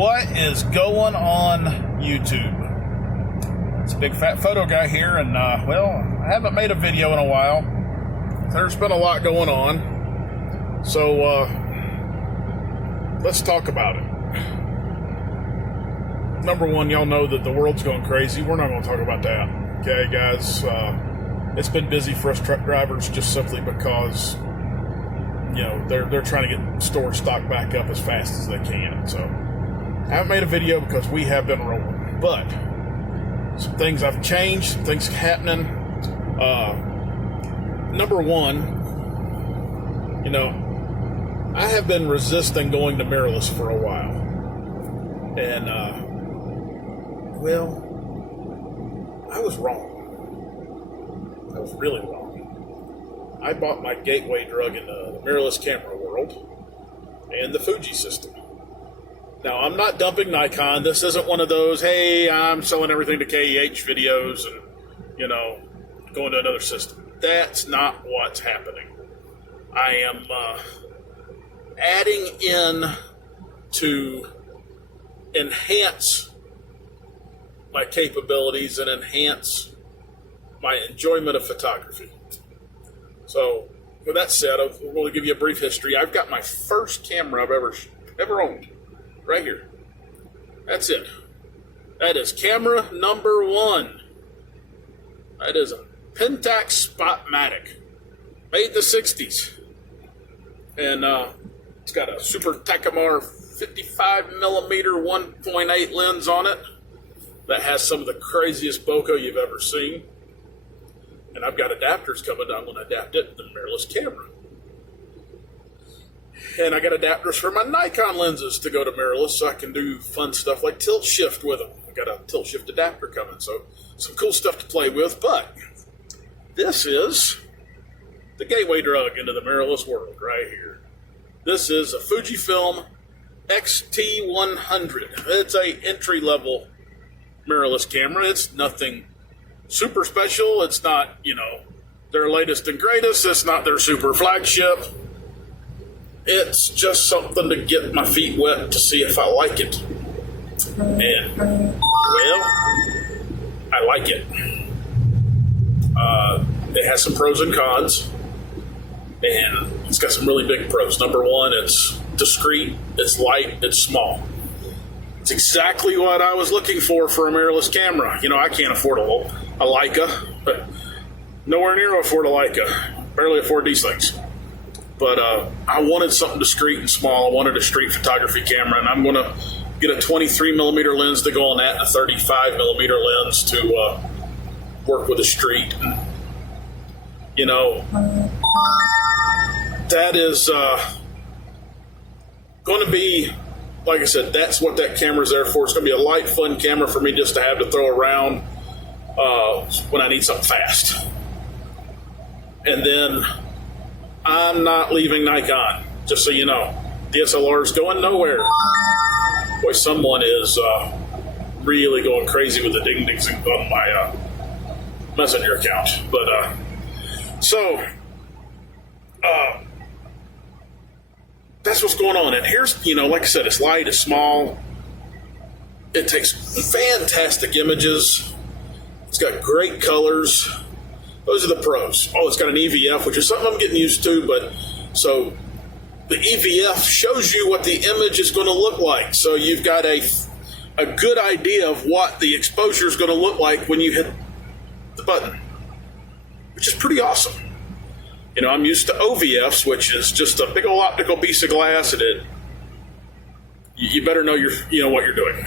What is going on YouTube? It's a big fat photo guy here, and well, I haven't made a video in a while. There's been a lot going on, so let's talk about it. Number one, y'all know that the world's going crazy. We're not going to talk about that, okay, guys? It's been busy for us truck drivers just simply because, you know, they're trying to get store stock back up as fast as they can. So I haven't made a video because we have been rolling, but some things have changed, some things happening. Number one, you know, I have been resisting going to mirrorless for a while, and well, I was wrong. I was really wrong. I bought my gateway drug in the mirrorless camera world and the Fuji system. Now, I'm not dumping Nikon. This isn't one of those, hey, I'm selling everything to KEH videos and, you know, going to another system. That's not what's happening. I am adding in to enhance my capabilities and enhance my enjoyment of photography. So, with that said, I'm going to give you a brief history. I've got my first camera I've ever owned, right here. That's it. That is camera number one. That is a Pentax Spotmatic, made in the 60s. And it's got a Super Takamar 55mm 1.8 lens on it that has some of the craziest bokeh you've ever seen. And I've got adapters coming down when I adapt it to the mirrorless camera. And I got adapters for my Nikon lenses to go to mirrorless so I can do fun stuff like tilt shift with them. I got a tilt shift adapter coming, so some cool stuff to play with. But this is the gateway drug into the mirrorless world right here. This is a Fujifilm X-T100. It's a entry-level mirrorless camera. It's nothing super special. It's not, you know, their latest and greatest. It's not their super flagship. It's just something to get my feet wet to see if I like it. And, well, I like it. It has some pros and cons. And it's got some really big pros. Number one, it's discreet, it's light, it's small. It's exactly what I was looking for a mirrorless camera. You know, I can't afford a Leica, but nowhere near afford a Leica. Barely afford these things. But I wanted something discreet and small. I wanted a street photography camera, and I'm going to get a 23mm lens to go on that and a 35mm lens to work with the street. And, you know, that is going to be, like I said, that's what that camera's there for. It's going to be a light, fun camera for me just to have to throw around when I need something fast. And then I'm not leaving Nikon, just so you know. DSLR is going nowhere. Boy, someone is really going crazy with the ding-dings on my Messenger account. But, that's what's going on. And here's, you know, like I said, it's light, it's small. It takes fantastic images. It's got great colors. Those are the pros. Oh, it's got an EVF, which is something I'm getting used to. But so the EVF shows you what the image is going to look like. So you've got a good idea of what the exposure is going to look like when you hit the button, which is pretty awesome. You know, I'm used to OVFs, which is just a big old optical piece of glass, and you better know you know what you're doing,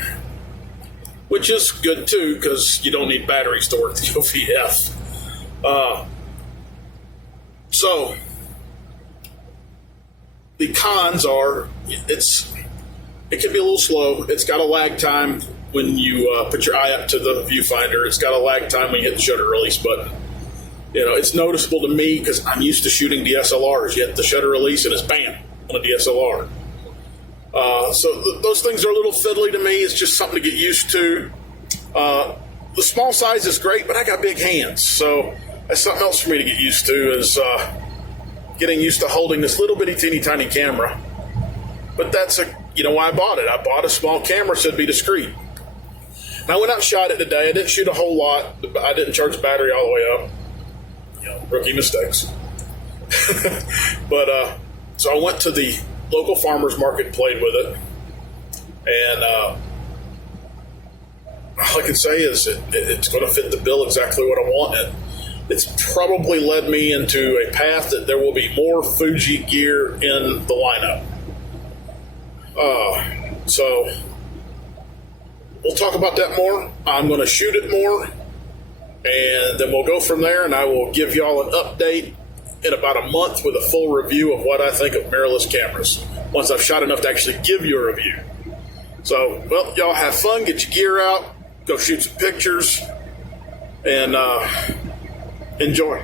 which is good too because you don't need batteries to work the OVF. So the cons are it can be a little slow. It's got a lag time when you put your eye up to the viewfinder. It's got a lag time when you hit the shutter release button. You know, it's noticeable to me because I'm used to shooting DSLRs. You hit the shutter release and it's bam on a DSLR. So those things are a little fiddly to me. It's just something to get used to. The small size is great, but I got big hands. So that's something else for me to get used to is getting used to holding this little bitty teeny tiny camera. But that's you know why I bought it. I bought a small camera, so it'd be discreet. And I went out and shot it today. I didn't shoot a whole lot. I didn't charge the battery all the way up. You know, rookie mistakes. But so I went to the local farmers market and played with it. And all I can say is it's going to fit the bill exactly what I want. And it's probably led me into a path that there will be more Fuji gear in the lineup. So we'll talk about that more. I'm going to shoot it more, and then we'll go from there, and I will give y'all an update in about a month with a full review of what I think of mirrorless cameras once I've shot enough to actually give you a review. So, well, y'all have fun, get your gear out, go shoot some pictures, and enjoy.